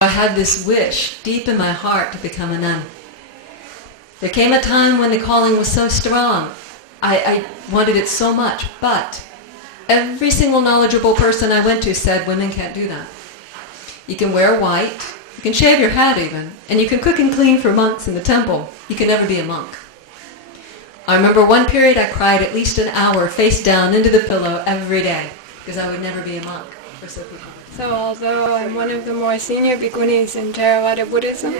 I had this wish deep in my heart to become a nun. There came a time when the calling was so strong. I wanted it so much, but every single knowledgeable person I went to said women can't do that. You can wear white, you can shave your head even, and you can cook and clean for monks in the temple. You can never be a monk. I remember one period I cried at least an hour face down into the pillow every day because I would never be a monk. So although I'm one of the more senior bhikkhunis in Theravada Buddhism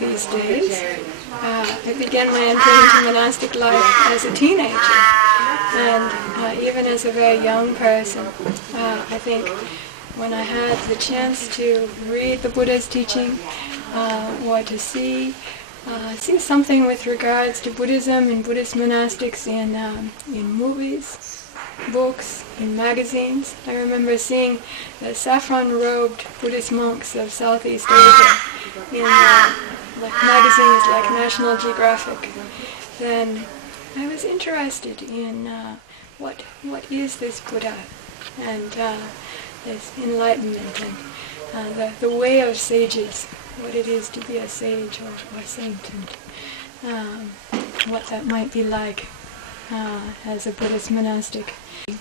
these days, I began my entry into monastic life as a teenager. And even as a very young person, I think when I had the chance to read the Buddha's teaching or to see something with regards to Buddhism and Buddhist monastics in movies, books, in magazines. I remember seeing the saffron-robed Buddhist monks of Southeast Asia in magazines like National Geographic. Then I was interested in what is this Buddha and this enlightenment and the way of sages, what it is to be a sage or a saint, and what that might be like as a Buddhist monastic.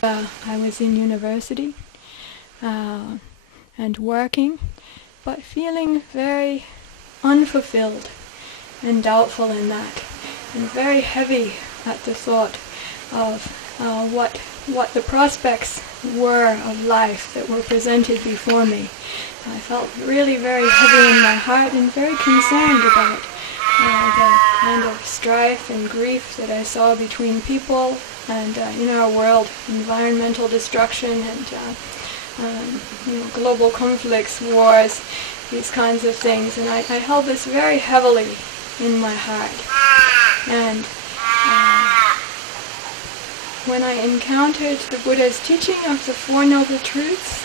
I was in university and working, but feeling very unfulfilled and doubtful in that, and very heavy at the thought of what the prospects were of life that were presented before me. I felt really very heavy in my heart and very concerned about the kind of strife and grief that I saw between people and in our world, environmental destruction and global conflicts, wars, these kinds of things. And I held this very heavily in my heart. And when I encountered the Buddha's teaching of the Four Noble Truths,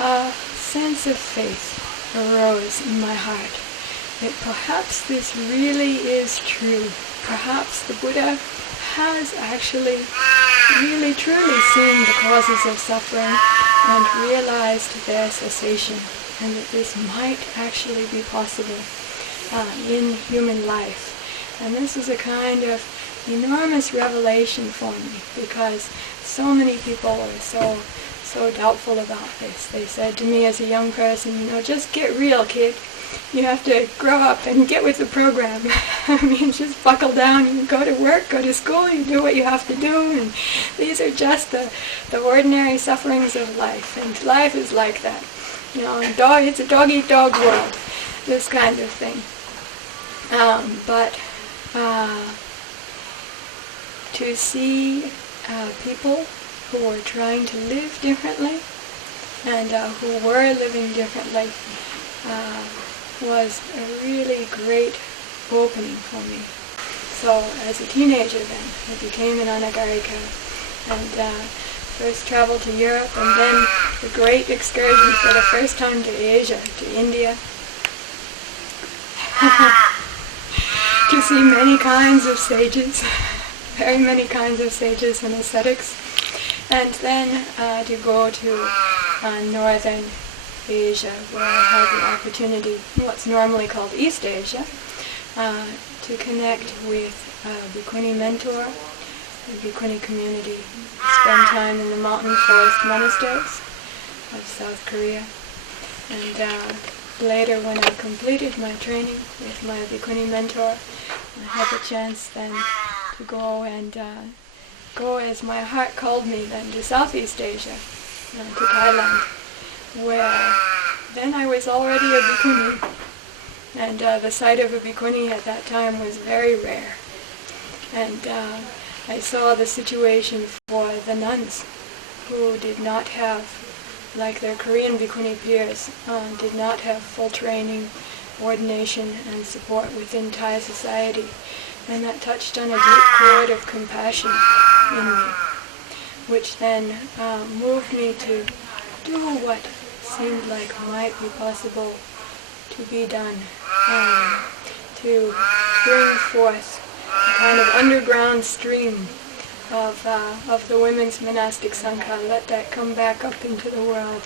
a sense of faith arose in my heart that perhaps this really is true. Perhaps the Buddha has actually really truly seen the causes of suffering and realized their cessation, and that this might actually be possible in human life. And this is a kind of enormous revelation for me, because so many people are so doubtful about this. They said to me as a young person, just get real, kid. You have to grow up and get with the program. I mean, just buckle down. You go to work, go to school, you do what you have to do, and these are just the ordinary sufferings of life. And life is like that. It's a dog-eat-dog world, this kind of thing. But to see people who were trying to live differently and who were living differently was a really great opening for me. So as a teenager then, I became an anagarika and first traveled to Europe, and then the great excursion for the first time to Asia, to India, to see many kinds of sages, very many kinds of sages and ascetics, and then to go to northern Asia, where I had the opportunity, what's normally called East Asia, to connect with a bhikkhuni mentor, the bhikkhuni community, spend time in the mountain forest monasteries of South Korea. And later, when I completed my training with my bhikkhuni mentor, I had the chance then to go and go as my heart called me then to Southeast Asia, to Thailand, where then I was already a bhikkhuni, and the sight of a bhikkhuni at that time was very rare. And I saw the situation for the nuns who did not have, like their Korean bhikkhuni peers, did not have full training, ordination, and support within Thai society. And that touched on a deep chord of compassion in me, which then moved me to do what seemed like might be possible to be done, to bring forth a kind of underground stream of the women's monastic sangha, let that come back up into the world,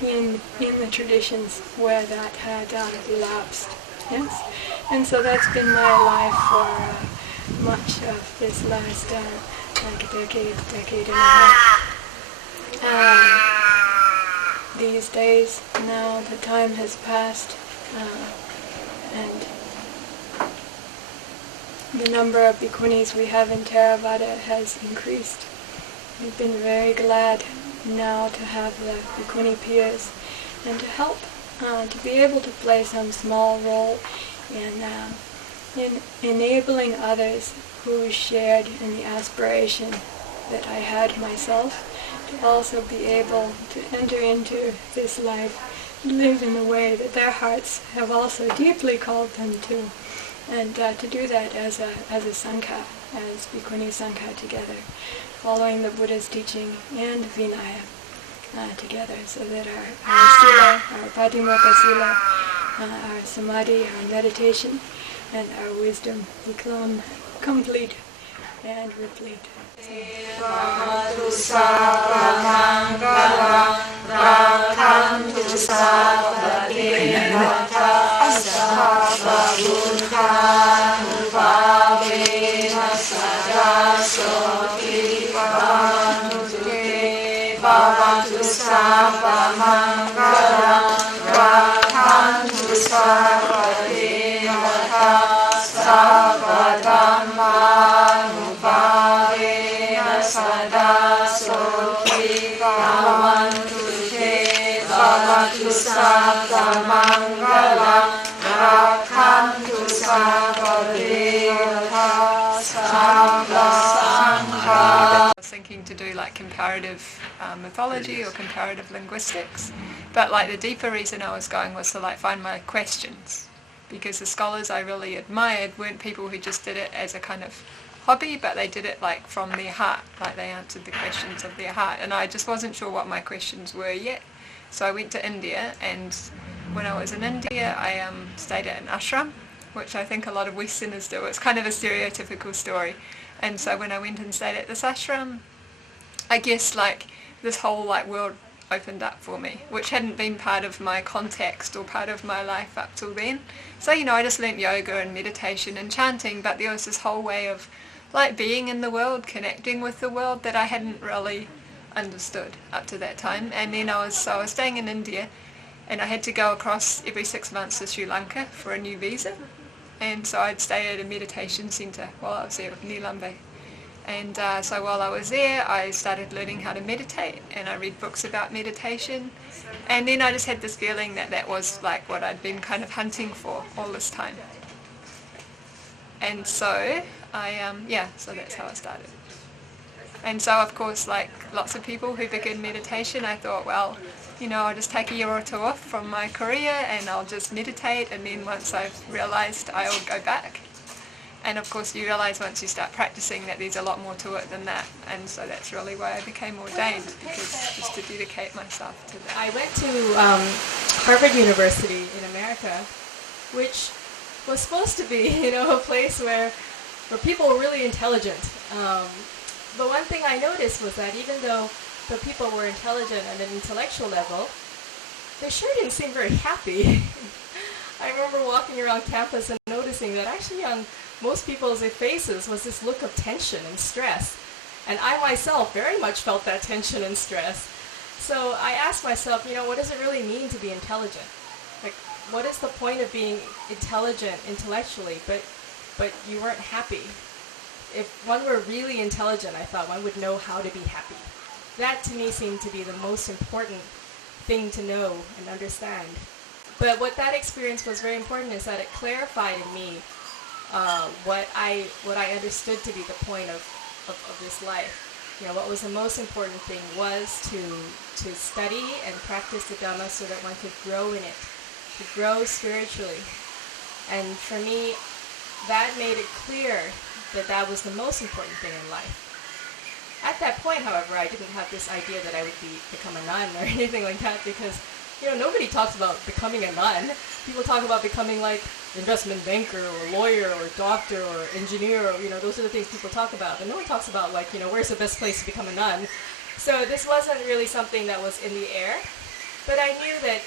in the traditions where that had elapsed. Yes, and so that's been my life for much of this last like a decade and a half. These days, now the time has passed, and the number of bhikkhunis we have in Theravada has increased. We've been very glad now to have the bhikkhuni peers and to help, to be able to play some small role in enabling others who shared in the aspiration that I had myself to also be able to enter into this life, live in a way that their hearts have also deeply called them to, and to do that as a sangha, as bhikkhuni sangha together, following the Buddha's teaching and Vinaya together, so that our sila, our patimokkha sila, our samadhi, our meditation, and our wisdom become complete and replete. Bhavatu sarvamangalam rakhantu sarva devata sarvabhutanubhavena sada soti bhavantu te bhavatu sarvamangalam rakhantu sarva devata sarvadhammanubhavena sada soti bhavantu te bhavatu sarvamangalam rakhantu sarvadevata sarvasangha. I was thinking to do like comparative mythology or comparative linguistics, but like the deeper reason I was going was to like find my questions, because the scholars I really admired weren't people who just did it as a kind of hobby, but they did it like from their heart, like they answered the questions of their heart, and I just wasn't sure what my questions were yet. So I went to India, and when I was in India I stayed at an ashram, which I think a lot of Westerners do. It's kind of a stereotypical story. And so when I went and stayed at this ashram, I guess like this whole like world opened up for me, which hadn't been part of my context or part of my life up till then. So, you know, I just learnt yoga and meditation and chanting, but there was this whole way of like being in the world, connecting with the world that I hadn't really understood up to that time. And then I was staying in India, and I had to go across every 6 months to Sri Lanka for a new visa. And so I'd stay at a meditation centre while I was there with Nilambe. And so while I was there, I started learning how to meditate, and I read books about meditation. And then I just had this feeling that that was like what I'd been kind of hunting for all this time. And so so that's how I started. And so of course, like lots of people who begin meditation, I thought, well, you know, I'll just take a year or two off from my career and I'll just meditate, and then once I've realised, I'll go back. And of course you realise once you start practicing that there's a lot more to it than that, and so that's really why I became ordained, because just to dedicate myself to that. I went to Harvard University in America, which was supposed to be, you know, a place where people were really intelligent. But one thing I noticed was that even though the people were intelligent at an intellectual level, they sure didn't seem very happy. I remember walking around campus and noticing that actually on most people's faces was this look of tension and stress. And I myself very much felt that tension and stress. So I asked myself, you know, what does it really mean to be intelligent? Like, what is the point of being intelligent intellectually, but you weren't happy? If one were really intelligent, I thought one would know how to be happy. That to me seemed to be the most important thing to know and understand. But what that experience was very important is that it clarified in me what I understood to be the point of this life. You know, what was the most important thing was to study and practice the Dhamma so that one could grow in it, to grow spiritually. And for me, that made it clear that that was the most important thing in life. At that point, however, I didn't have this idea that I would become a nun or anything like that, because, you know, nobody talks about becoming a nun. People talk about becoming like investment banker or lawyer or doctor or engineer, or, you know, those are the things people talk about. But no one talks about, like, you know, where's the best place to become a nun. So this wasn't really something that was in the air. But I knew that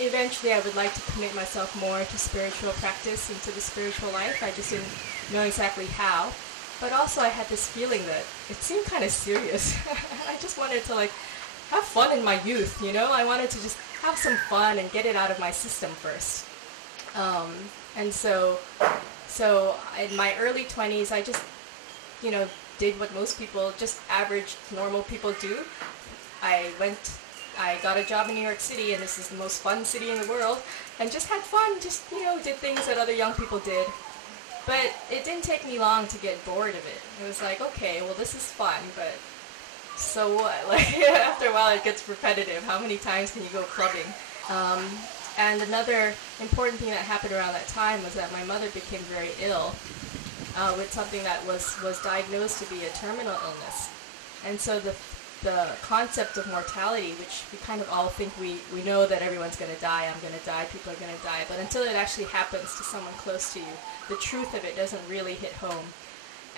eventually I would like to commit myself more to spiritual practice and to the spiritual life. I just didn't know exactly how. But also I had this feeling that it seemed kind of serious. I just wanted to like have fun in my youth, you know? I wanted to just have some fun and get it out of my system first. And so in my early 20s, I just, you know, did what most people, just average, normal people do. I got a job in New York City, and this is the most fun city in the world, and just had fun, just, you know, did things that other young people did. But it didn't take me long to get bored of it. It was like, okay, well, this is fun, but so what? Like, after a while it gets repetitive. How many times can you go clubbing? And another important thing that happened around that time was that my mother became very ill with something that was diagnosed to be a terminal illness. And so the concept of mortality, which we kind of all think we know that everyone's going to die, I'm going to die, people are going to die, but until it actually happens to someone close to you, the truth of it doesn't really hit home.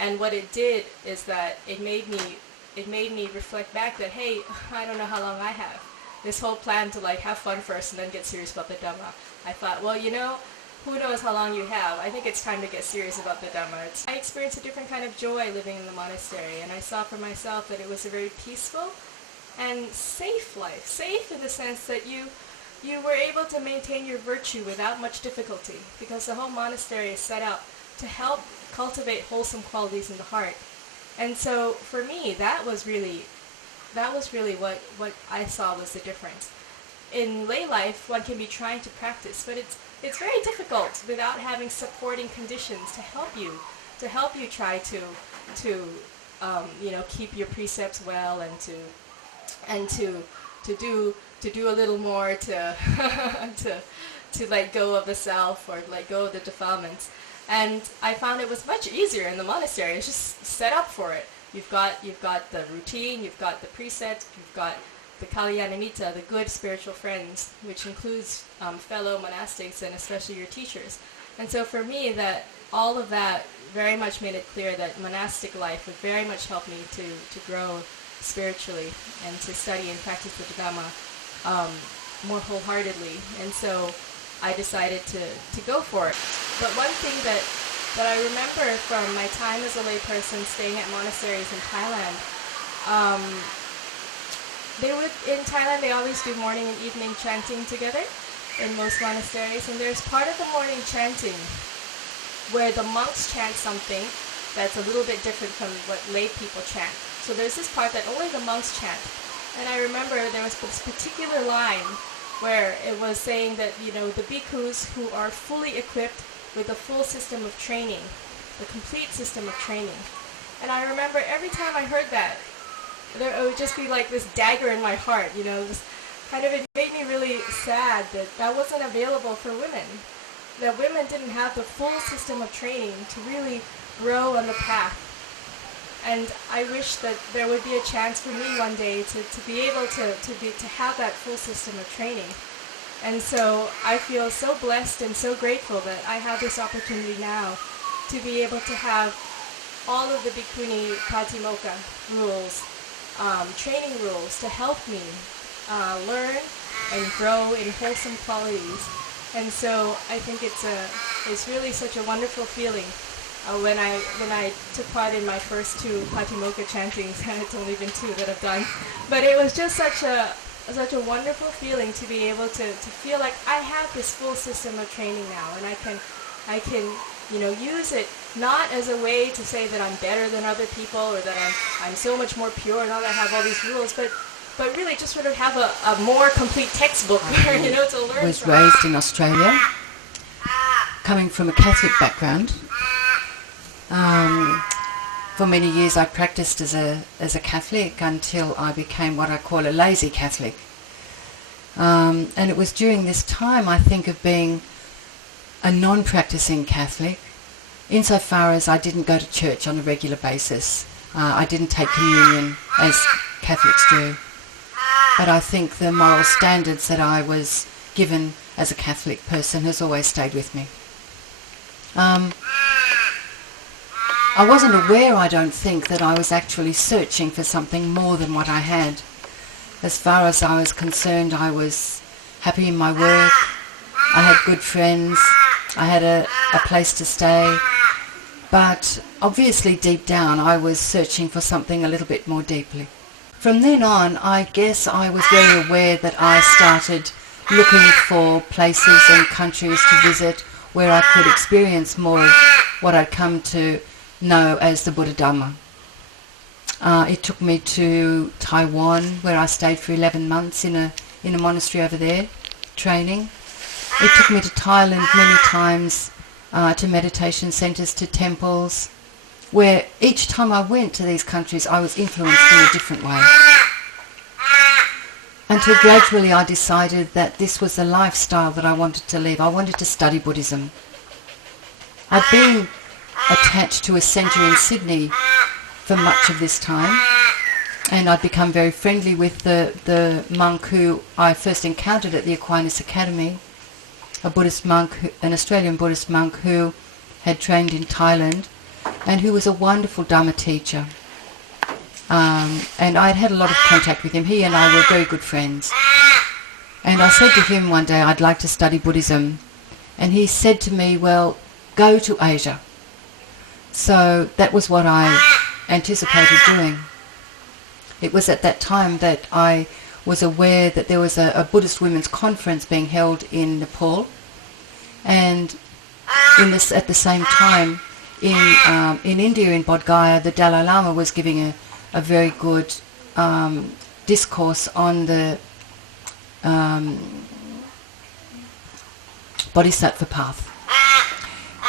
And what it did is that it made me reflect back that, hey, I don't know how long I have. This whole plan to like have fun first and then get serious about the Dhamma. I thought, well, you know, who knows how long you have. I think it's time to get serious about the Dhamma. I experienced a different kind of joy living in the monastery, and I saw for myself that it was a very peaceful and safe life. Safe in the sense that you were able to maintain your virtue without much difficulty, because the whole monastery is set up to help cultivate wholesome qualities in the heart. And so for me, that was really what I saw was the difference. In lay life, one can be trying to practice, but it's very difficult without having supporting conditions to help you try to you know, keep your precepts well and to do a little more to to let go of the self or let go of the defilements. And I found it was much easier in the monastery. It's just set up for it. You've got the routine, you've got the precepts, you've got the Kalyanamitta, the good spiritual friends, which includes fellow monastics and especially your teachers. And so for me, that all of that very much made it clear that monastic life would very much help me to grow spiritually and to study and practice the Dhamma more wholeheartedly. And so I decided to go for it. But one thing that I remember from my time as a layperson staying at monasteries in Thailand, in Thailand they always do morning and evening chanting together in most monasteries, and there's part of the morning chanting where the monks chant something that's a little bit different from what lay people chant. So there's this part that only the monks chant. And I remember there was this particular line where it was saying that, you know, the bhikkhus who are fully equipped with the full system of training, the complete system of training. And I remember every time I heard that, it would just be like this dagger in my heart, you know, this kind of, it made me really sad that wasn't available for women, that women didn't have the full system of training to really grow on the path. And I wish that there would be a chance for me one day to be able to have that full system of training. And so I feel so blessed and so grateful that I have this opportunity now to be able to have all of the Bhikkhuni Patimokkha rules, training rules to help me learn and grow in wholesome qualities. And so I think it's really such a wonderful feeling. When I took part in my first 2 Patimokkha chantings, and it's only been 2 that I've done, but it was just such a wonderful feeling to be able to feel like I have this full system of training now, and I can you know, use it not as a way to say that I'm better than other people or that I'm so much more pure now that I have all these rules, but really just sort of have a more complete textbook, you know, to learn. I was raised in Australia, coming from a Catholic background. For many years I practiced as a Catholic until I became what I call a lazy Catholic. And it was during this time, I think, of being a non-practicing Catholic, insofar as I didn't go to church on a regular basis. I didn't take communion as Catholics do. But I think the moral standards that I was given as a Catholic person has always stayed with me. I wasn't aware, I don't think, that I was actually searching for something more than what I had. As far as I was concerned, I was happy in my work. I had good friends. I had a place to stay. But obviously deep down I was searching for something a little bit more deeply. From then on, I guess I was very aware that I started looking for places and countries to visit where I could experience more of what I'd come to know as the Buddha Dhamma. It took me to Taiwan, where I stayed for 11 months in a monastery over there, training. It took me to Thailand many times, to meditation centres, to temples, where each time I went to these countries I was influenced in a different way. Until gradually I decided that this was the lifestyle that I wanted to live. I wanted to study Buddhism. I'd been attached to a centre in Sydney for much of this time, and I'd become very friendly with the monk who I first encountered at the Aquinas Academy, a Buddhist monk, an Australian Buddhist monk who had trained in Thailand and who was a wonderful Dhamma teacher. And I'd had a lot of contact with him. He and I were very good friends. And I said to him one day, I'd like to study Buddhism. And he said to me, well, go to Asia. So that was what I anticipated doing. It was at that time that I was aware that there was a Buddhist women's conference being held in Nepal. And at the same time, in India, in Bodh Gaya, the Dalai Lama was giving a very good discourse on the Bodhisattva path.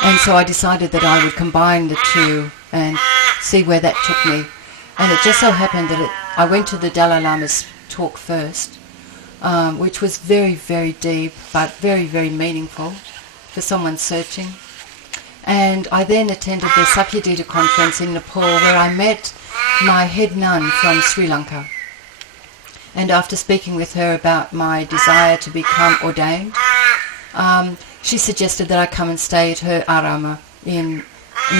And so I decided that I would combine the two and see where that took me. And it just so happened that I went to the Dalai Lama's talk first, which was very, very deep, but very, very meaningful for someone searching. And I then attended the Sakyadhita conference in Nepal, where I met my head nun from Sri Lanka. And after speaking with her about my desire to become ordained, she suggested that I come and stay at her arama in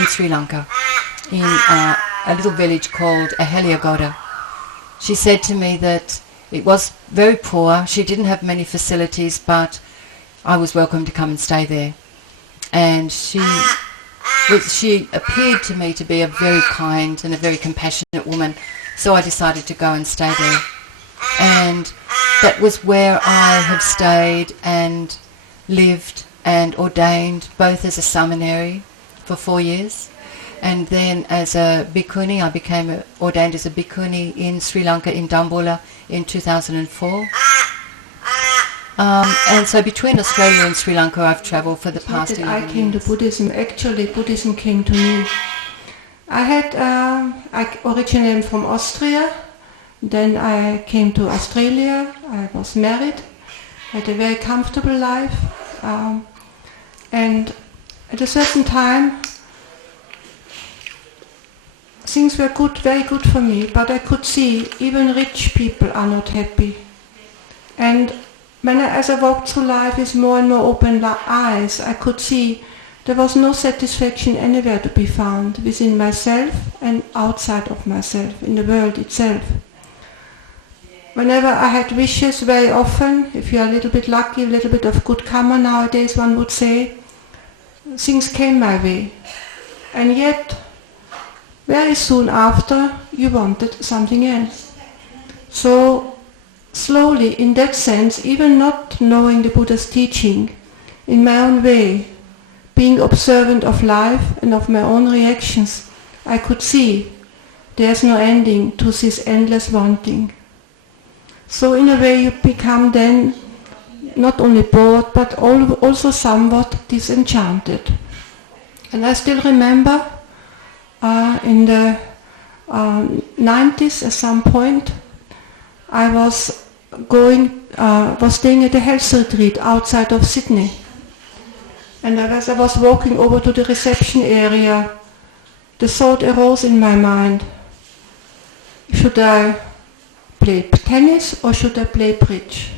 Sri Lanka, in a little village called Aheliagoda. She said to me that it was very poor, she didn't have many facilities, but I was welcome to come and stay there. And she appeared to me to be a very kind and a very compassionate woman, so I decided to go and stay there. And that was where I have stayed and lived and ordained, both as a seminary for 4 years, and then as a bhikkhuni. I became ordained as a bhikkhuni in Sri Lanka, in Dambulla, in 2004. And so between Australia and Sri Lanka I've travelled for the past 11 years. I came to Buddhism. Actually, Buddhism came to me. I originally am from Austria. Then I came to Australia. I was married. Had a very comfortable life. And at a certain time, things were good, very good for me. But I could see even rich people are not happy. And as I walked through life with more and more open eyes, I could see there was no satisfaction anywhere to be found within myself and outside of myself, in the world itself. Whenever I had wishes, very often, if you are a little bit lucky, a little bit of good karma nowadays, one would say, things came my way. And yet, very soon after, you wanted something else. So, slowly, in that sense, even not knowing the Buddha's teaching, in my own way, being observant of life and of my own reactions, I could see there's no ending to this endless wanting. So in a way you become then not only bored but also somewhat disenchanted. And I still remember in the 90s at some point I was staying at a health retreat outside of Sydney. And as I was walking over to the reception area, the thought arose in my mind, should I play tennis or should I play bridge?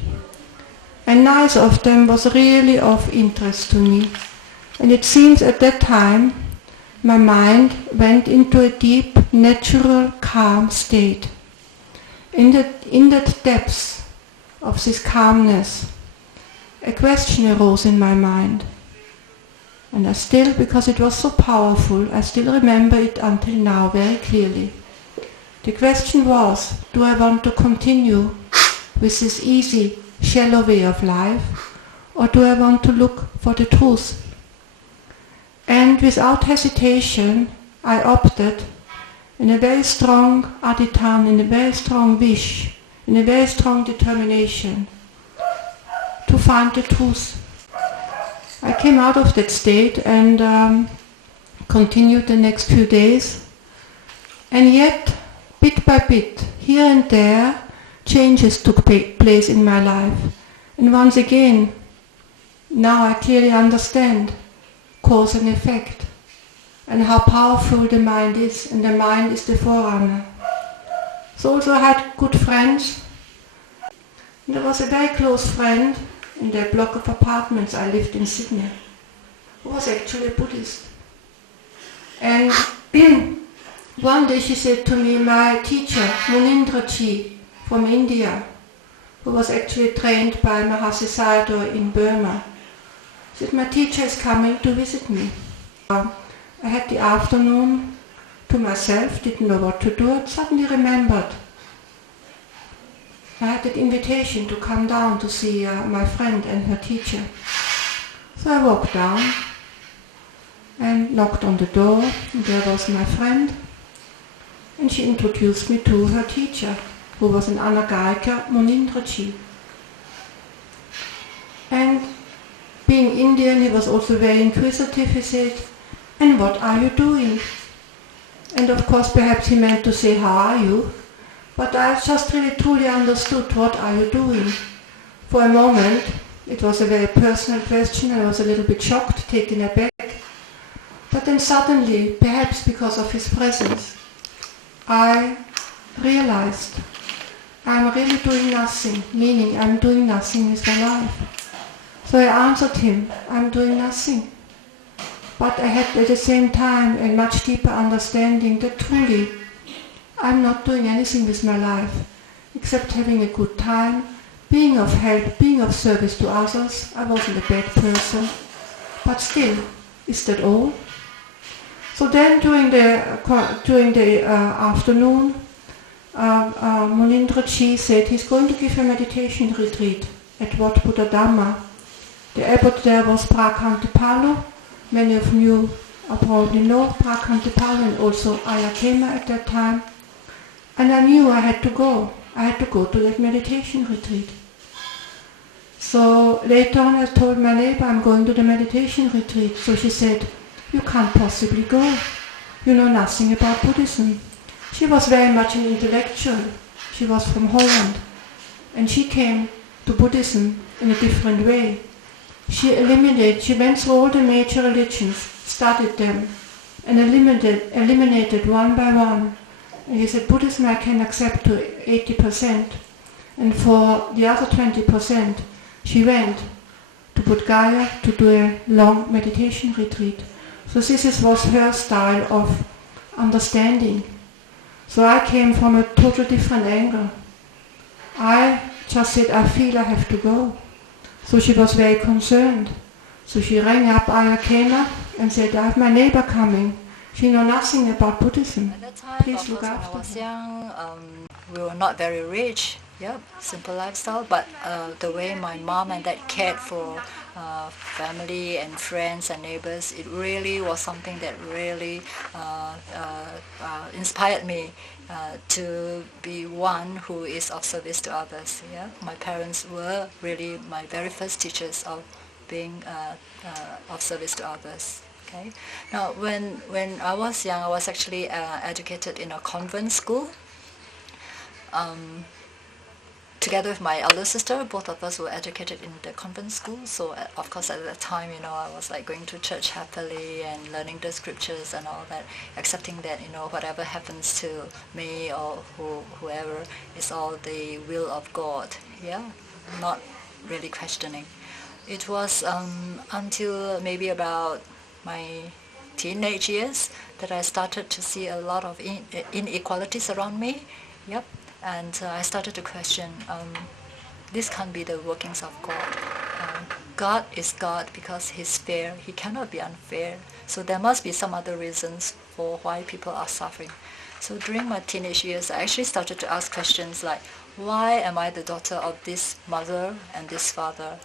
And neither of them was really of interest to me. And it seems at that time my mind went into a deep, natural, calm state. in that depths of this calmness, a question arose in my mind. And I still, because it was so powerful, I still remember it until now very clearly. The question was, do I want to continue with this easy, shallow way of life, or do I want to look for the truth? And without hesitation, I opted in a very strong adhitan, in a very strong wish, in a very strong determination to find the truth. I came out of that state and continued the next few days, and yet, bit by bit, here and there, changes took place in my life. And once again, now I clearly understand cause and effect, and how powerful the mind is, and the mind is the forerunner. So also I had good friends. And there was a very close friend in the block of apartments I lived in Sydney, who was actually a Buddhist. And one day she said to me, my teacher, Munindraji from India, who was actually trained by Mahasi Sayadaw in Burma, said, my teacher is coming to visit me. I had the afternoon to myself, didn't know what to do, and suddenly remembered I had that invitation to come down to see my friend and her teacher. So I walked down and knocked on the door, and there was my friend, and she introduced me to her teacher, who was an Anagayika Munindraji. And being Indian, he was also very inquisitive. He said, and what are you doing? And of course, perhaps he meant to say, how are you? But I just really truly understood, what are you doing? For a moment, it was a very personal question. I was a little bit shocked, taken aback. But then suddenly, perhaps because of his presence, I realized I'm really doing nothing, meaning I'm doing nothing with my life. So I answered him, I'm doing nothing. But I had at the same time a much deeper understanding that truly I'm not doing anything with my life except having a good time, being of help, being of service to others. I wasn't a bad person, but still, is that all? So then during the afternoon, Munindraji said he's going to give a meditation retreat at Wat Buddha Dhamma. The abbot there was Prakantipalu. Many of you probably know Prakantipalu and also Ayakema at that time. And I knew I had to go. I had to go to that meditation retreat. So later on I told my neighbor, I'm going to the meditation retreat. So she said, you can't possibly go. You know nothing about Buddhism. She was very much an intellectual. She was from Holland. And she came to Buddhism in a different way. She went through all the major religions, studied them, and eliminated one by one. And he said, Buddhism I can accept to 80%. And for the other 20%, she went to Bodh Gaya to do a long meditation retreat. So this was her style of understanding. So I came from a totally different angle. I just said, I feel I have to go. So she was very concerned. So she rang up Ayakema and said, I have my neighbor coming. She knows nothing about Buddhism. At that time, Please of look course, after when I was her. young, we were not very rich. Yep, simple lifestyle. But the way my mom and dad cared for family and friends and neighbors, it really was something that really inspired me to be one who is of service to others. Yeah, my parents were really my very first teachers of being of service to others. Okay. Now, when I was young, I was actually educated in a convent school. Together with my elder sister, both of us were educated in the convent school. So, of course, at that time, I was like going to church happily and learning the scriptures and all that, accepting that, whatever happens to me or whoever is all the will of God. Yeah, not really questioning. It was until maybe about my teenage years that I started to see a lot of inequalities around me. Yep. And I started to question, this can't be the workings of God. God is God because He's fair. He cannot be unfair. So there must be some other reasons for why people are suffering. So during my teenage years, I actually started to ask questions like, why am I the daughter of this mother and this father?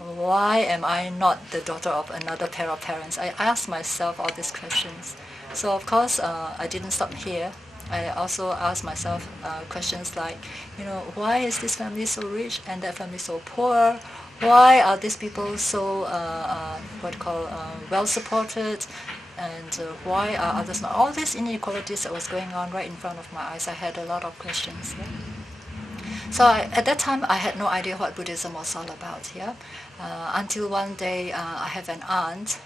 Why am I not the daughter of another pair of parents? I asked myself all these questions. So of course, I didn't stop here. I also asked myself questions like, why is this family so rich and that family so poor? Why are these people so well supported? And why are others not? All these inequalities that was going on right in front of my eyes, I had a lot of questions. Yeah? So at that time, I had no idea what Buddhism was all about. Yeah, until one day, I have an aunt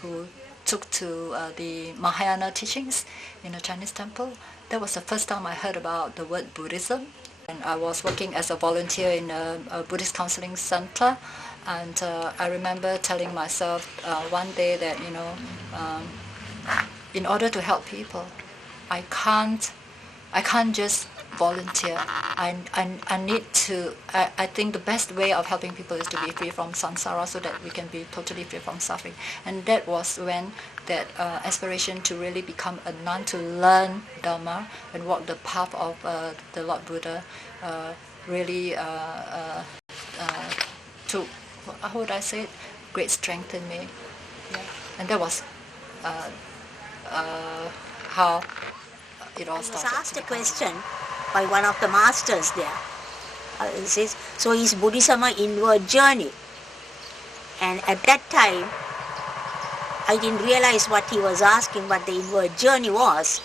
who took to the Mahayana teachings in a Chinese temple. That was the first time I heard about the word Buddhism. And I was working as a volunteer in a Buddhist counseling center. And I remember telling myself one day that, in order to help people, I can't just volunteer. I need to, I think the best way of helping people is to be free from samsara so that we can be totally free from suffering. And that was when that aspiration to really become a nun, to learn Dharma and walk the path of the Lord Buddha really took, how would I say it, great strength in me. Yeah. And that was how it all started. I was asked a question by one of the masters there. He says, so is Buddhism an inward journey? And at that time, I didn't realize what he was asking, what the inward journey was.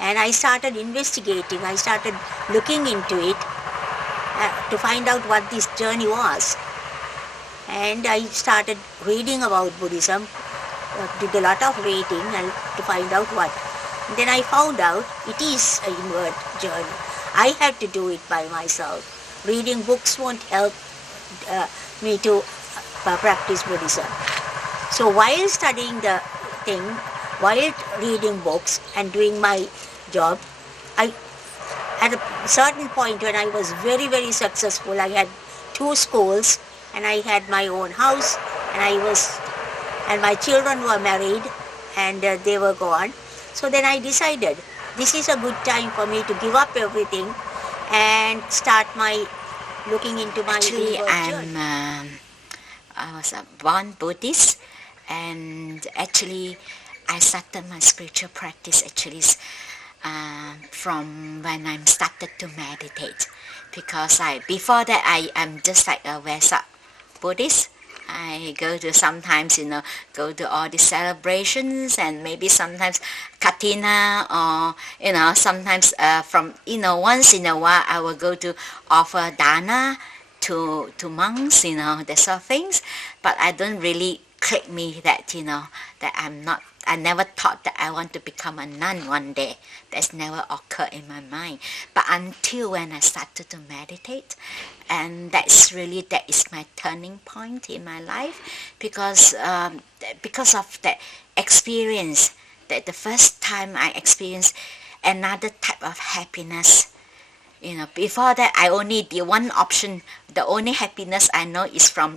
And I started investigating, I started looking into it to find out what this journey was. And I started reading about Buddhism, did a lot of reading and to find out what. Then I found out it is an inward journey. I had to do it by myself. Reading books won't help me to practice Buddhism. So while studying the thing, while reading books and doing my job, at a certain point when I was very, very successful, I had 2 schools and I had my own house and my children were married and they were gone. So then I decided this is a good time for me to give up everything and start my looking into my I was a born Buddhist, and actually I started my spiritual practice from when I started to meditate, because before that I am just like a Vesak Buddhist. I go to sometimes, go to all the celebrations and maybe sometimes Katina or, sometimes once in a while I will go to offer dana to monks, that sort of things. But I don't really click me that, that I never thought that I want to become a nun one day. That's never occurred in my mind. But until when I started to meditate, and that is my turning point in my life, because of that experience, that the first time I experienced another type of happiness. Before that, I only the one option, the only happiness I know is from,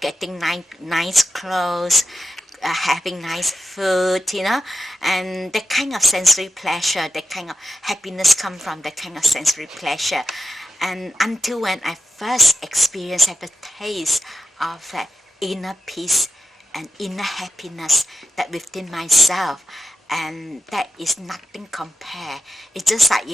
getting nice clothes, having nice food, and the kind of sensory pleasure, the kind of happiness come from the kind of sensory pleasure. And until when I first experienced, have a taste of that inner peace and inner happiness that within myself, and that is nothing compare. It's just like,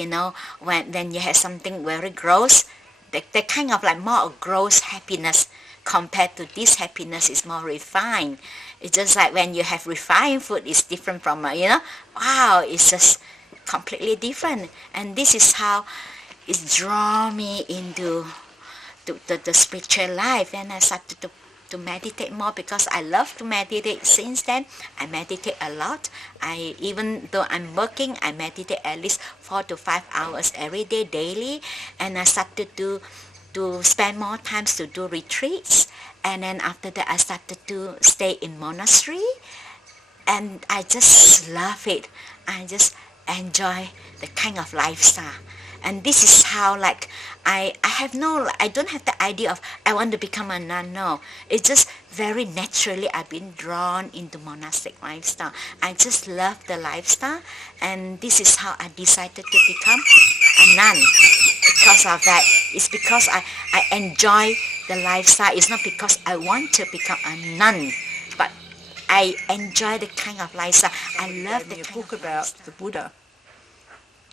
when you have something very gross, the kind of like more gross happiness compared to this happiness is more refined. It's just like when you have refined food, it's different from, wow, it's just completely different. And this is how it draw me into the spiritual life. And I started to meditate more because I love to meditate. Since then, I meditate a lot. Even though I'm working, I meditate at least 4 to 5 hours every day, daily. And I started to spend more times to do retreats. And then after that, I started to stay in monastery. And I just love it. I just enjoy the kind of lifestyle. And this is how like I don't have the idea of I want to become a nun. No, it's just very naturally I've been drawn into monastic lifestyle. I just love the lifestyle, and this is how I decided to become a nun. Because of that, it's because I enjoy the lifestyle. It's not because I want to become a nun, but I enjoy the kind of lifestyle. I love the a kind book of about lifestyle. the Buddha,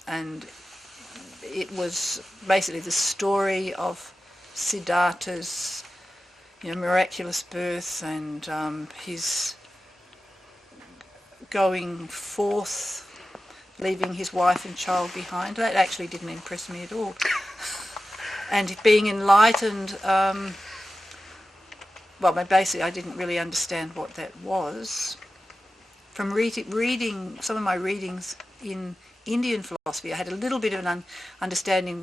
and it was basically the story of Siddhartha's, miraculous birth and his going forth, leaving his wife and child behind. That actually didn't impress me at all. And being enlightened, basically I didn't really understand what that was. From reading some of my readings in Indian philosophy, I had a little bit of an understanding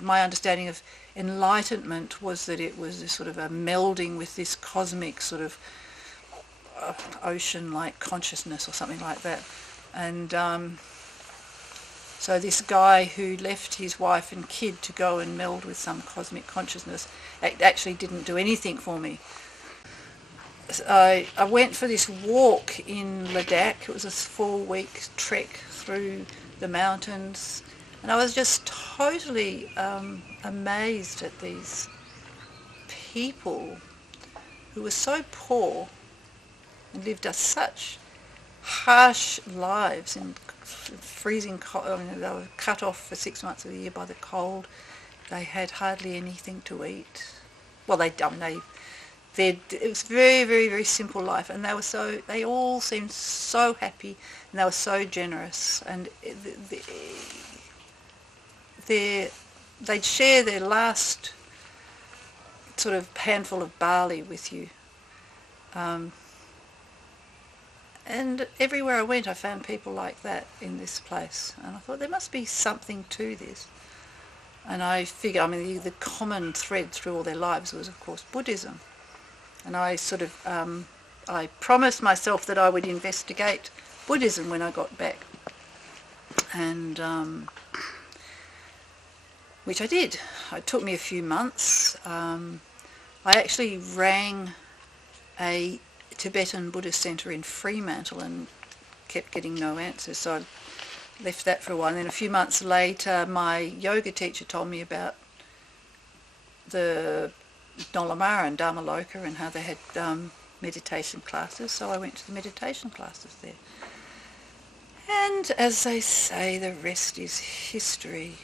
my understanding of enlightenment was that it was a sort of a melding with this cosmic sort of ocean-like consciousness or something like that. And so this guy who left his wife and kid to go and meld with some cosmic consciousness actually didn't do anything for me. I went for this walk in Ladakh. It was a 4-week trek through the mountains, and I was just totally amazed at these people who were so poor and lived such harsh lives in freezing cold. I mean, they were cut off for 6 months of the year by the cold. They had hardly anything to eat. Well, it was very, very, very simple life, and they all seemed so happy, and they were so generous, and they'd share their last sort of handful of barley with you. And everywhere I went, I found people like that in this place, and I thought there must be something to this. And I figured, the common thread through all their lives was, of course, Buddhism. And I sort of, I promised myself that I would investigate Buddhism when I got back, and which I did. It took me a few months. I actually rang a Tibetan Buddhist centre in Fremantle and kept getting no answers, so I left that for a while. And then a few months later, my yoga teacher told me about the Nolamara and Dharmaloka and how they had meditation classes, so I went to the meditation classes there. And as they say, the rest is history.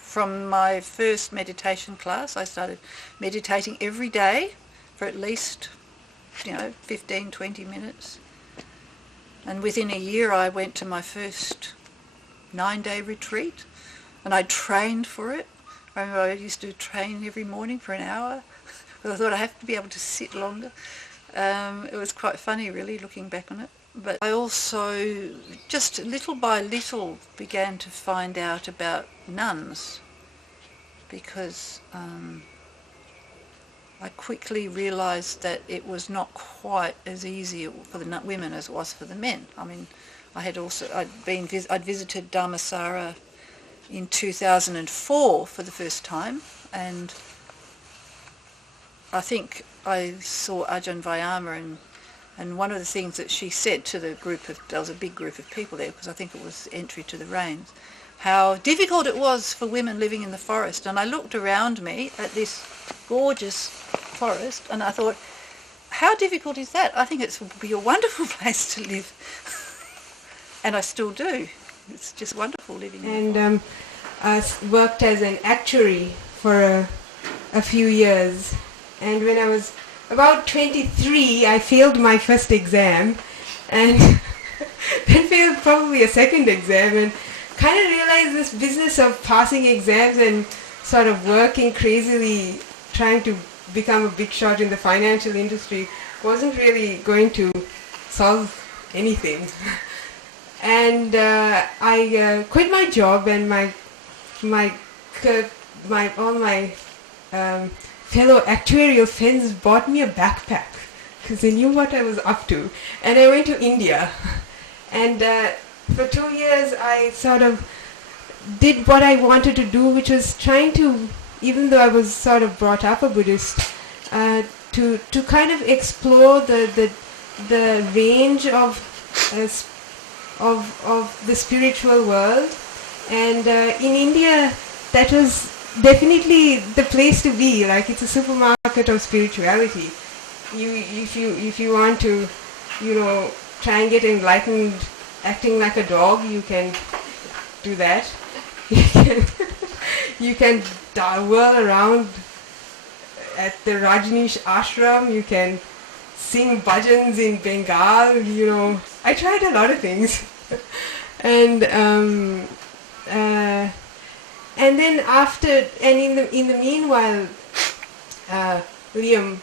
From my first meditation class, I started meditating every day for at least 15, 20 minutes. And within a year I went to my first 9-day retreat, and I trained for it. I remember I used to train every morning for an hour, because I thought I have to be able to sit longer. It was quite funny, really, looking back on it. But I also, just little by little, began to find out about nuns, because I quickly realised that it was not quite as easy for the women as it was for the men. I'd visited Dharmasara in 2004 for the first time, and I think I saw Ajahn Vayama, and one of the things that she said to there was a big group of people there, because I think it was entry to the rains, how difficult it was for women living in the forest. And I looked around me at this gorgeous forest, and I thought, how difficult is that? I think it would be a wonderful place to live. And I still do. It's just wonderful living in the forest. I worked as an actuary for a few years, and when I was about 23 I failed my first exam, and then failed probably a second exam, and kind of realized this business of passing exams and sort of working crazily trying to become a big shot in the financial industry wasn't really going to solve anything. And I quit my job, and all my fellow actuarial friends bought me a backpack because they knew what I was up to, and I went to India. And for 2 years I sort of did what I wanted to do, which was trying to, even though I was sort of brought up a Buddhist, to kind of explore the range of the spiritual world. And in India, that was definitely the place to be. Like, it's a supermarket of spirituality. If you want to, try and get enlightened acting like a dog, you can do that. You can whirl around at the Rajneesh ashram. You can sing bhajans in Bengal. I tried a lot of things. And then in the meanwhile, Liam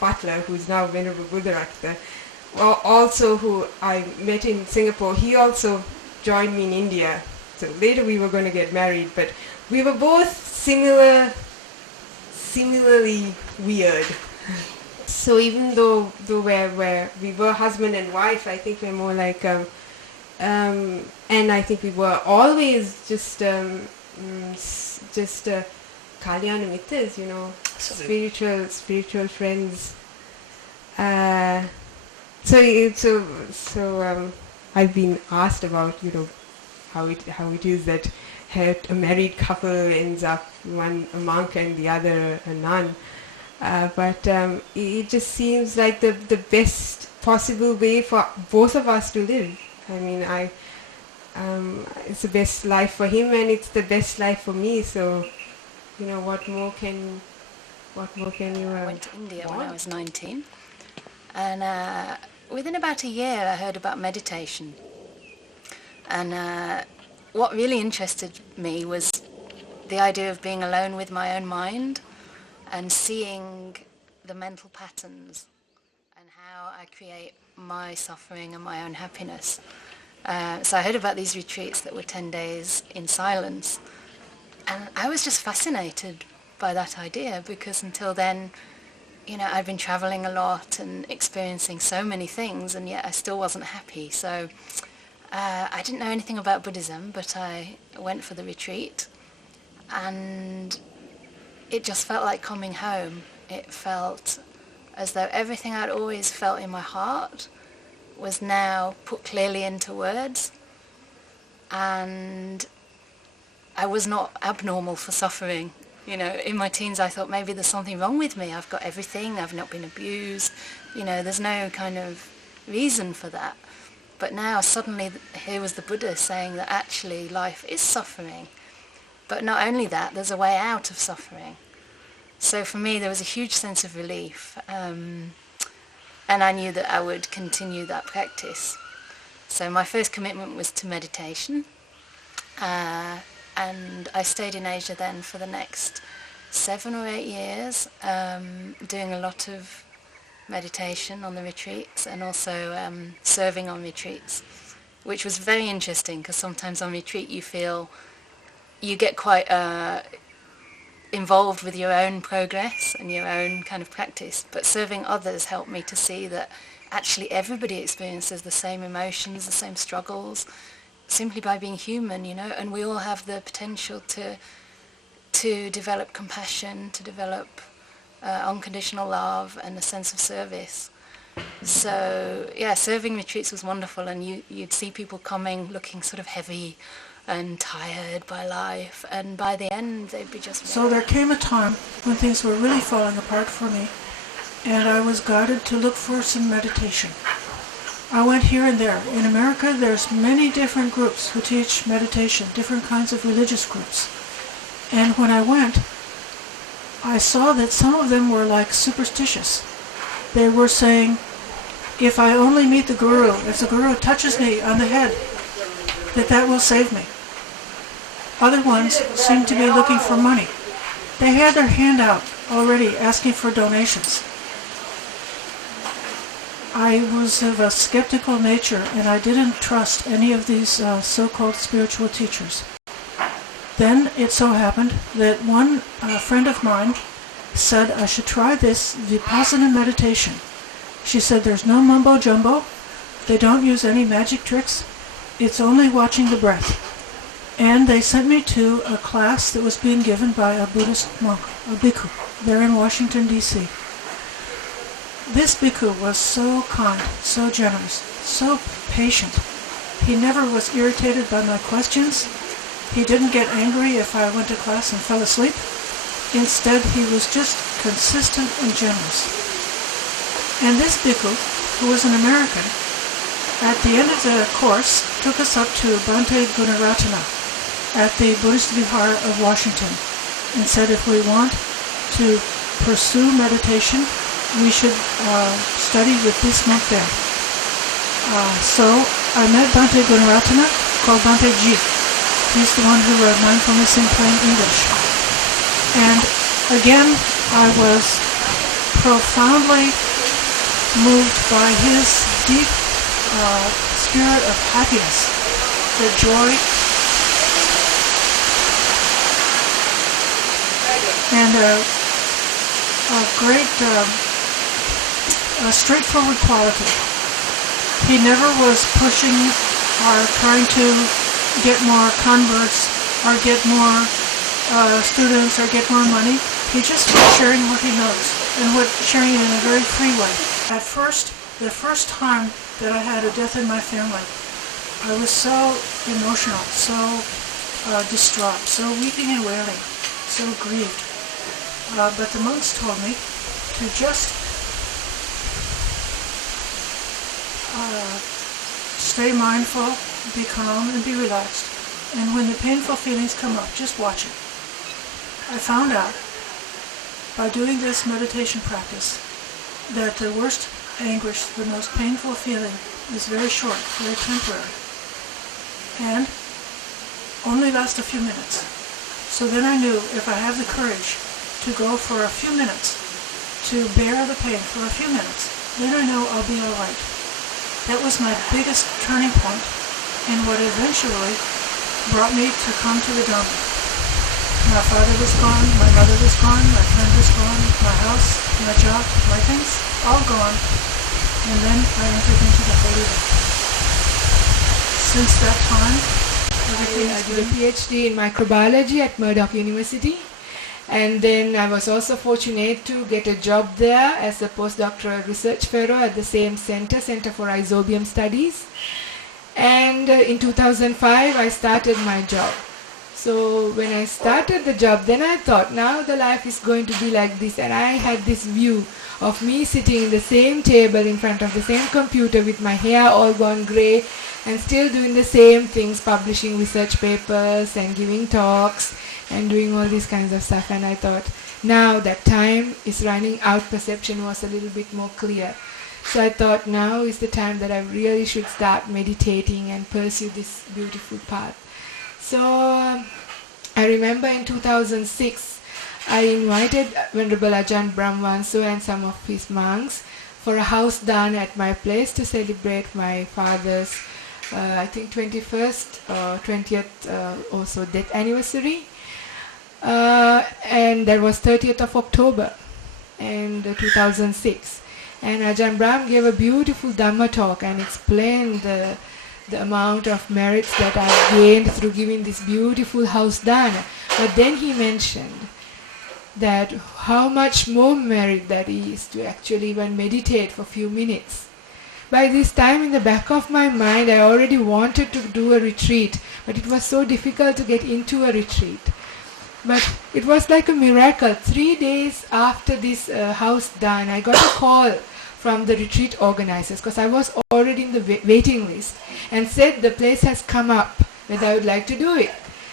Butler, who's now Venerable Buddharakta, also who I met in Singapore, he also joined me in India. So later we were going to get married, but we were both similarly weird. So even though we were husband and wife, I think we're more like, and I think we were always just kalyana mittas, spiritual friends. So I've been asked about, how it is that a married couple ends up one a monk and the other a nun. But it just seems like the best possible way for both of us to live. I mean, it's the best life for him and it's the best life for me. So, what more can you? I went to India when I was 19, and within about a year I heard about meditation. And what really interested me was the idea of being alone with my own mind and seeing the mental patterns and how I create my suffering and my own happiness. So I heard about these retreats that were 10 days in silence, and I was just fascinated by that idea, because until then, I'd been traveling a lot and experiencing so many things, and yet I still wasn't happy. So I didn't know anything about Buddhism, but I went for the retreat, and it just felt like coming home. It felt as though everything I'd always felt in my heart was now put clearly into words, and I was not abnormal for suffering. In my teens I thought maybe there's something wrong with me. I've got everything, I've not been abused, there's no kind of reason for that. But now suddenly here was the Buddha saying that actually life is suffering. But not only that, there's a way out of suffering. So for me there was a huge sense of relief. And I knew that I would continue that practice. So my first commitment was to meditation. And I stayed in Asia then for the next 7 or 8 years, doing a lot of meditation on the retreats and also serving on retreats, which was very interesting, because sometimes on retreat you get quite involved with your own progress and your own kind of practice, but serving others helped me to see that actually everybody experiences the same emotions, the same struggles, simply by being human, and we all have the potential to develop compassion, to develop unconditional love and a sense of service. So yeah, serving retreats was wonderful, and you'd see people coming looking sort of heavy and tired by life, and by the end they'd be just... So there came a time when things were really falling apart for me, and I was guided to look for some meditation. I went here and there. In America there's many different groups who teach meditation, different kinds of religious groups. And when I went, I saw that some of them were like superstitious. They were saying, if I only meet the Guru, if the Guru touches me on the head, that will save me. Other ones seemed to be looking for money. They had their hand out already asking for donations. I was of a skeptical nature, and I didn't trust any of these so-called spiritual teachers. Then it so happened that one friend of mine said I should try this Vipassana meditation. She said there's no mumbo-jumbo, They don't use any magic tricks. It's only watching the breath. And they sent me to a class that was being given by a Buddhist monk, a bhikkhu, there in Washington, D.C. This bhikkhu was so kind, so generous, so patient. He never was irritated by my questions. He didn't get angry if I went to class and fell asleep. Instead, he was just consistent and generous. And this bhikkhu, who was an American, at the end of the course, took us up to Bhante Gunaratana at the Buddhist Vihara of Washington and said if we want to pursue meditation, we should study with this monk there. So I met Bhante Gunaratana, called Bhante Ji. He's the one who wrote Mindfulness in Plain English. And again, I was profoundly moved by his deep spirit of happiness, the joy, and a great straightforward quality. He never was pushing or trying to get more converts or get more students or get more money. He just was sharing what he knows and sharing it in a very free way. At first, the first time that I had a death in my family, I was so emotional, so distraught, so weeping and wailing, so grieved. But the monks told me to just stay mindful, be calm, and be relaxed. And when the painful feelings come up, just watch it. I found out by doing this meditation practice that the worst anguish, the most painful feeling, is very short, very temporary, and only lasts a few minutes. So then I knew if I have the courage to go for a few minutes, to bear the pain for a few minutes, then I know I'll be all right. That was my biggest turning point and what eventually brought me to come to the Dhamma. My father was gone, my mother was gone, my friend was gone, my house, my job, my things, all gone. And then I entered into the Holy Way. Since that time, everything I has did a been... PhD in microbiology at Murdoch University. And then I was also fortunate to get a job there as a postdoctoral research fellow at the same Center for Rhizobium Studies. And in 2005, I started my job. So when I started the job, then I thought, now the life is going to be like this. And I had this view of me sitting in the same table in front of the same computer with my hair all gone grey and still doing the same things, publishing research papers and giving talks and doing all these kinds of stuff. And I thought, now that time is running out, perception was a little bit more clear. So I thought now is the time that I really should start meditating and pursue this beautiful path. So I remember in 2006, I invited Venerable Ajahn Brahmanso and some of his monks for a house dana at my place to celebrate my father's, I think 21st or 20th also death anniversary. And that was 30th of October and 2006. And Ajahn Brahm gave a beautiful Dhamma talk and explained the amount of merits that I gained through giving this beautiful house dana. But then he mentioned that how much more merit that is to actually even meditate for a few minutes. By this time in the back of my mind, I already wanted to do a retreat, but it was so difficult to get into a retreat. But it was like a miracle. 3 days after this house done, I got a call from the retreat organizers because I was already in the waiting list and said the place has come up whether I would like to do it.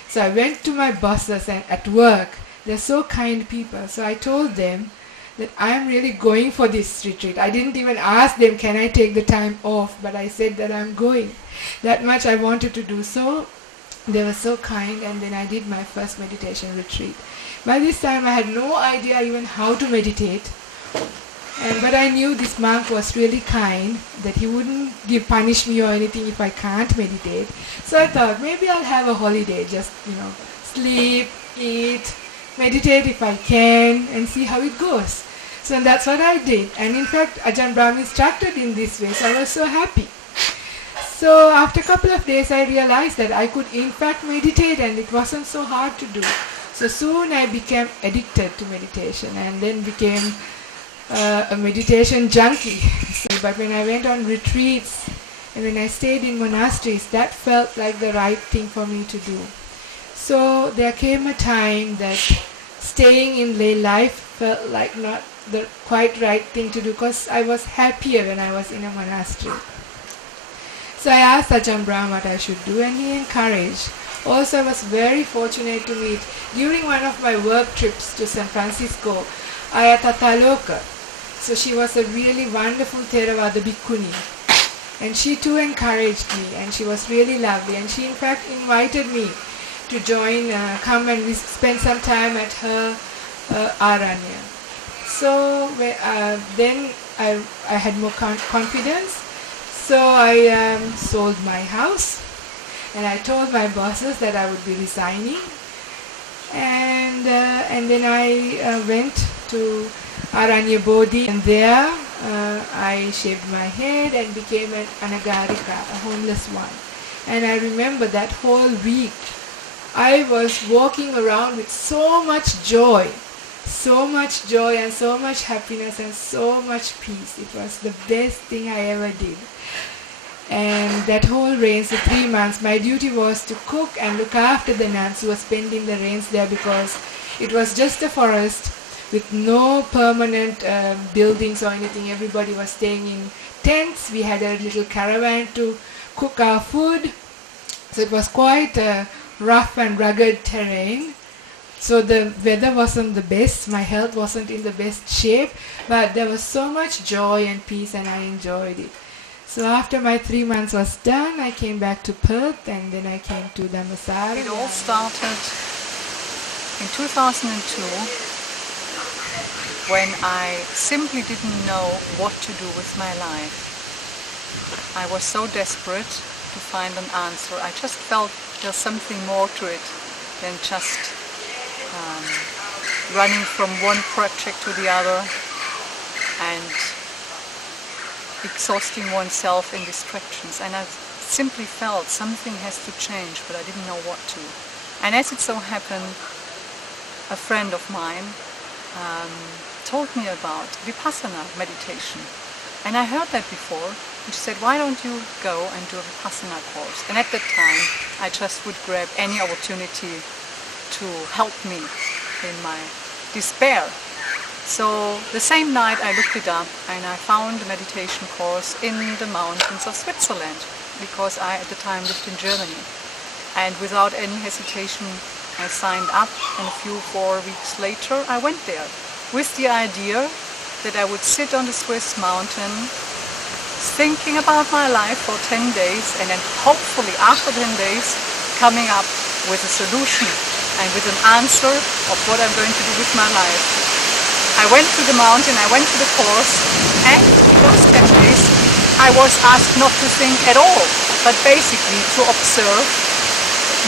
So I went to my bosses and at work. They're so kind people. So I told them that I'm really going for this retreat. I didn't even ask them, can I take the time off? But I said that I'm going. That much I wanted to do. So they were so kind, and then I did my first meditation retreat. By this time I had no idea even how to meditate. But I knew this monk was really kind, that he wouldn't punish me or anything if I can't meditate. So I thought maybe I'll have a holiday, just sleep, eat, meditate if I can, and see how it goes. So that's what I did. And in fact, Ajahn Brahm instructed in this way, so I was so happy. So after a couple of days I realized that I could in fact meditate and it wasn't so hard to do. So soon I became addicted to meditation and then became a meditation junkie. But when I went on retreats and when I stayed in monasteries, that felt like the right thing for me to do. So there came a time that staying in lay life felt like not the quite right thing to do because I was happier when I was in a monastery. So I asked Ajahn Brahm what I should do and he encouraged. Also I was very fortunate to meet, during one of my work trips to San Francisco, Ayata Taloka. So she was a really wonderful Theravada bhikkhuni. And she too encouraged me and she was really lovely and she in fact invited me to join, come and spend some time at her Aranya. So then I had more confidence. So I sold my house and I told my bosses that I would be resigning. And then I went to Aranya Bodhi and there I shaved my head and became an anagarika, a homeless one. And I remember that whole week I was walking around with so much joy and so much happiness and so much peace. It was the best thing I ever did. And that whole rains, the 3 months, my duty was to cook and look after the nuns who were spending the rains there because it was just a forest with no permanent buildings or anything. Everybody was staying in tents. We had a little caravan to cook our food. So it was quite a rough and rugged terrain. So the weather wasn't the best, my health wasn't in the best shape, but there was so much joy and peace and I enjoyed it. So after my 3 months was done, I came back to Perth and then I came to Dhammasara. It all started in 2002 when I simply didn't know what to do with my life. I was so desperate to find an answer. I just felt there's something more to it than just running from one project to the other and exhausting oneself in distractions. And I simply felt something has to change, but I didn't know what to. And as it so happened, a friend of mine told me about Vipassana meditation. And I heard that before. And she said, why don't you go and do a Vipassana course? And at that time, I just would grab any opportunity to help me in my despair. So the same night I looked it up and I found a meditation course in the mountains of Switzerland because I at the time lived in Germany. And without any hesitation I signed up and 4 weeks later I went there with the idea that I would sit on the Swiss mountain thinking about my life for 10 days and then hopefully after 10 days coming up with a solution and with an answer of what I'm going to do with my life. I went to the mountain, I went to the course, and those 10 days I was asked not to think at all, but basically to observe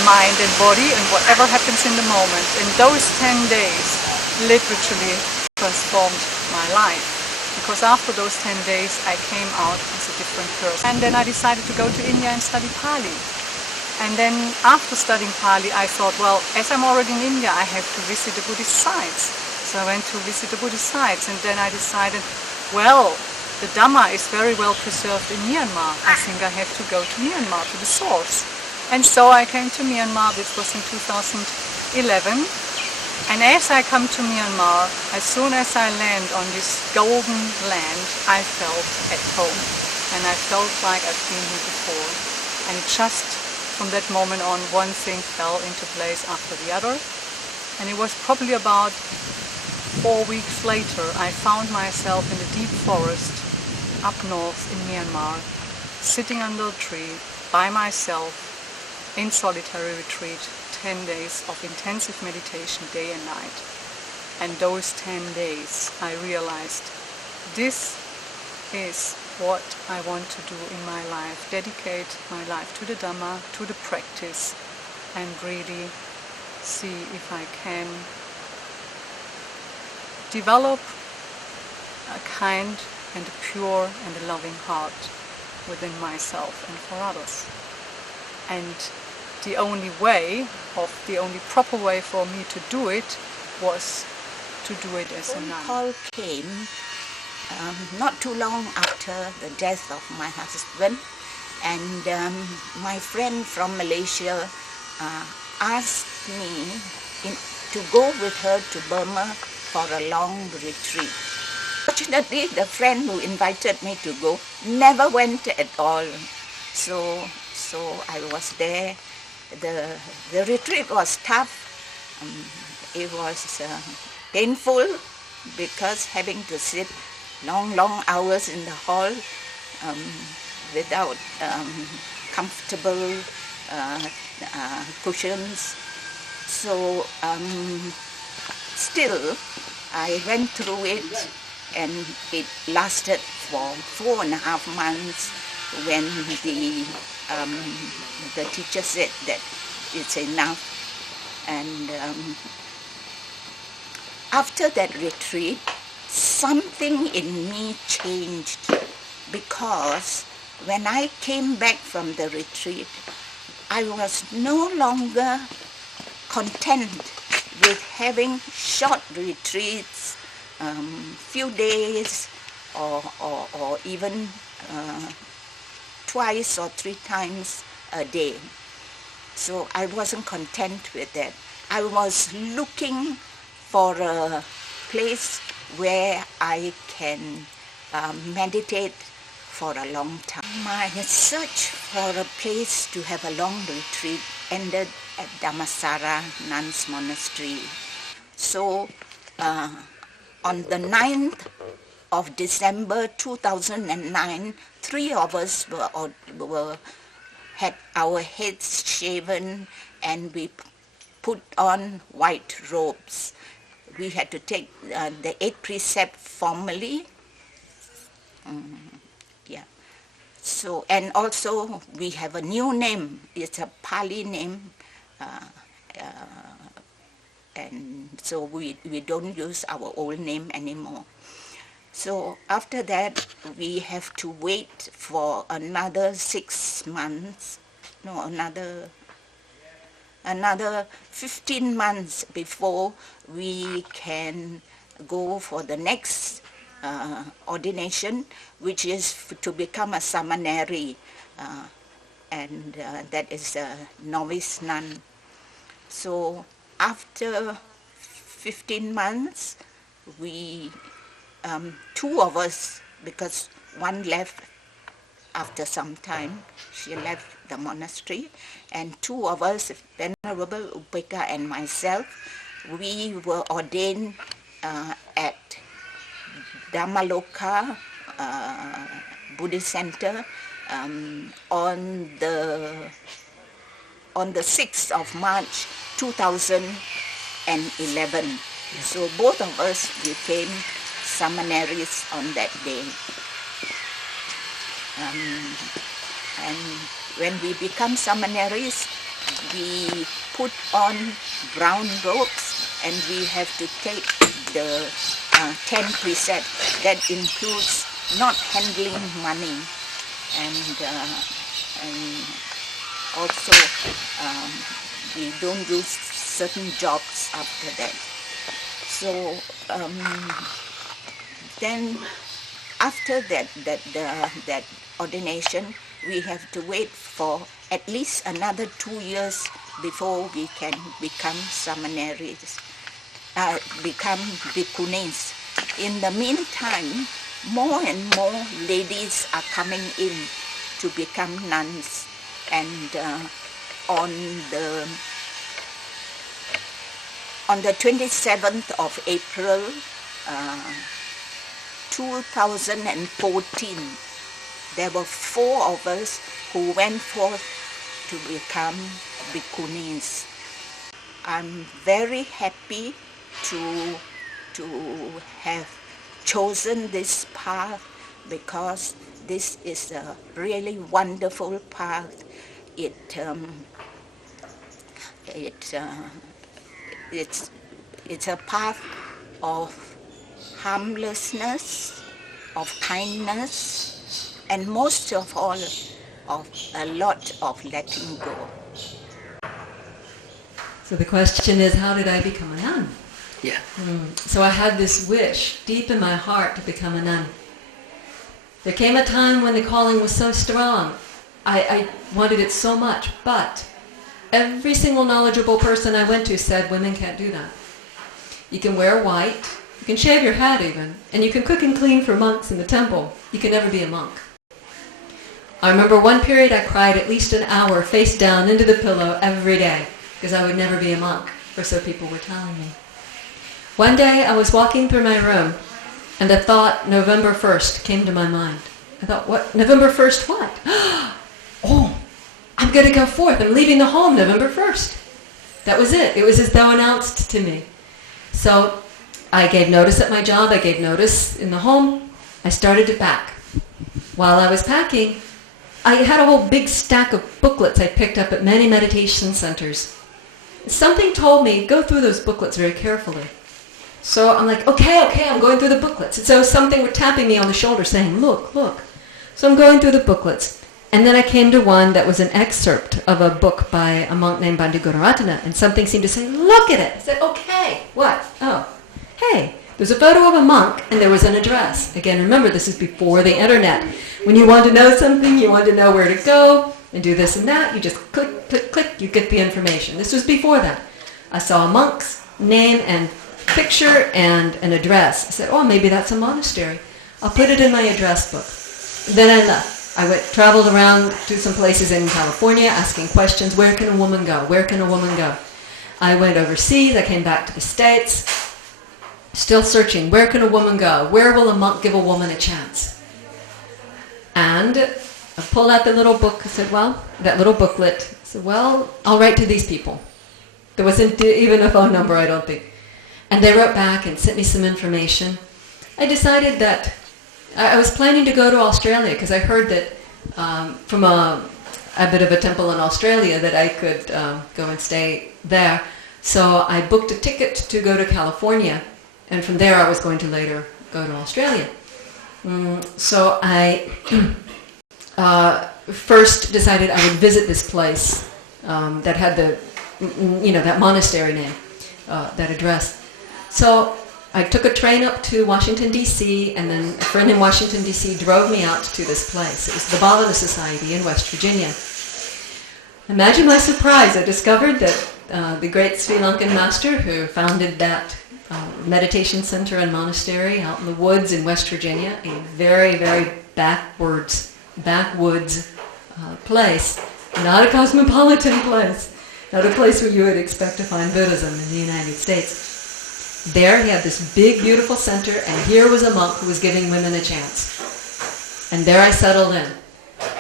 mind and body and whatever happens in the moment. And those 10 days literally transformed my life. Because after those 10 days I came out as a different person. And then I decided to go to India and study Pali. And then after studying Pali I thought, well, as I'm already in India I have to visit the Buddhist sites. So I went to visit the Buddhist sites and then I decided, well, the Dhamma is very well preserved in Myanmar. I think I have to go to Myanmar, to the source. And so I came to Myanmar, this was in 2011. And as I come to Myanmar, as soon as I land on this golden land, I felt at home. And I felt like I've been here before. And it just, from that moment on, one thing fell into place after the other. And it was probably about 4 weeks later, I found myself in the deep forest up north in Myanmar, sitting under a tree by myself in solitary retreat, 10 days of intensive meditation day and night. And those 10 days I realized this is what I want to do in my life, dedicate my life to the Dhamma, to the practice, and really see if I can develop a kind and a pure and a loving heart within myself and for others. And the only proper way for me to do it was to do it as a nun. Call came not too long after the death of my husband, and my friend from Malaysia asked me to go with her to Burma for a long retreat. Fortunately, the friend who invited me to go never went at all. So I was there. The retreat was tough. It was painful because having to sit long hours in the hall without comfortable cushions. So still I went through it, and it lasted for 4.5 months when the teacher said that it's enough. And after that retreat, something in me changed, because when I came back from the retreat, I was no longer content with having short retreats, few days, or even twice or 3 times a day. So I wasn't content with that. I was looking for a place where I can meditate for a long time. My search for a place to have a long retreat ended at Dhammasara Nuns Monastery. So on the 9th of December 2009, 3 of us had our heads shaven, and we put on white robes. We had to take the 8 precepts formally. So, and also we have a new name. It's a Pali name, and so we don't use our old name anymore. So after that, we have to wait for another 6 months, another 15 months before we can go for the next ordination, which is to become a samaneri, and that is a novice nun. So after 15 months, we 2 of us, because one left after some time, she left the monastery, and 2 of us, Venerable Upeka and myself, we were ordained at Dhammaloka Buddhist Center on the 6th of March 2011. So both of us became samaneries on that day. And when we become samaneries, we put on brown robes, and we have to take the 10 precepts. That includes not handling money, and also we don't do certain jobs after that. So then after that ordination, we have to wait for at least another 2 years before we can become samaneries, become bhikkhunis. In the meantime, more and more ladies are coming in to become nuns, and on the 27th of April 2014, there were 4 of us who went forth to become bhikkhunis. I'm very happy to have chosen this path, because this is a really wonderful path. It's a path of harmlessness, of kindness, and most of all, of a lot of letting go. So the question is, how did I become a nun? Yeah. So I had this wish deep in my heart to become a nun. There came a time when the calling was so strong. I wanted it so much, but every single knowledgeable person I went to said women can't do that. You can wear white, you can shave your head even, and you can cook and clean for monks in the temple. You can never be a monk. I remember one period I cried at least an hour face down into the pillow every day because I would never be a monk, or so people were telling me. One day I was walking through my room and the thought November 1st came to my mind. I thought, what? November 1st what? Oh, I'm going to go forth. I'm leaving the home November 1st. That was it. It was as though announced to me. So I gave notice at my job. I gave notice in the home. I started to pack. While I was packing, I had a whole big stack of booklets I picked up at many meditation centers. Something told me, go through those booklets very carefully. So I'm like, okay, I'm going through the booklets. And so something were tapping me on the shoulder saying, look. So I'm going through the booklets. And then I came to one that was an excerpt of a book by a monk named Bandhu Gunaratana, and something seemed to say, look at it. I said, okay, what? Oh, hey, there's a photo of a monk and there was an address. Again, remember, this is before the internet. When you want to know something, you want to know where to go and do this and that, you just click, you get the information. This was before that. I saw a monk's name and picture and an address. I said, oh, maybe that's a monastery. I'll put it in my address book. Then I left. I traveled around to some places in California asking questions, where can a woman go? Where can a woman go? I went overseas, I came back to the States, still searching, where can a woman go? Where will a monk give a woman a chance? And I pulled out the little book, I said, well, that little booklet, I said, well, I'll write to these people. There wasn't even a phone number, I don't think. And they wrote back and sent me some information. I decided that I was planning to go to Australia because I heard that from a bit of a temple in Australia that I could go and stay there. So I booked a ticket to go to California, and from there I was going to later go to Australia. So I first decided I would visit this place that had the, that monastery name, that address. So I took a train up to Washington, D.C., and then a friend in Washington, D.C. drove me out to this place. It was the Bhavana Society in West Virginia. Imagine my surprise. I discovered that the great Sri Lankan master who founded that meditation center and monastery out in the woods in West Virginia, a very, very backwoods place, not a cosmopolitan place, not a place where you would expect to find Buddhism in the United States. There he had this big, beautiful center, and here was a monk who was giving women a chance. And there I settled in.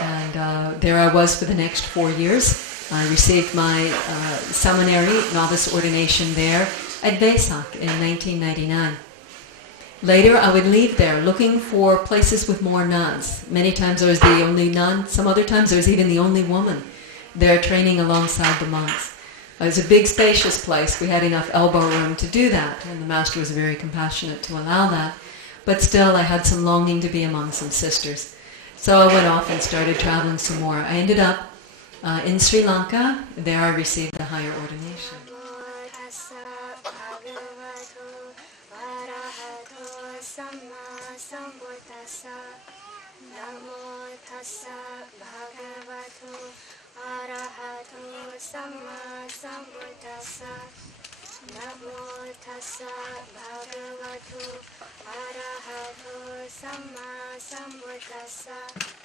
And there I was for the next 4 years. I received my seminary, novice ordination there at Vesak in 1999. Later I would leave there looking for places with more nuns. Many times I was the only nun. Some other times I was even the only woman there training alongside the monks. It was a big, spacious place. We had enough elbow room to do that, and the master was very compassionate to allow that. But still, I had some longing to be among some sisters. So I went off and started traveling some more. I ended up in Sri Lanka. There I received the higher ordination. Arahato Samma Sambuddhassa. Namo Tassa Bhagavato Arahato Samma Sambuddhassa.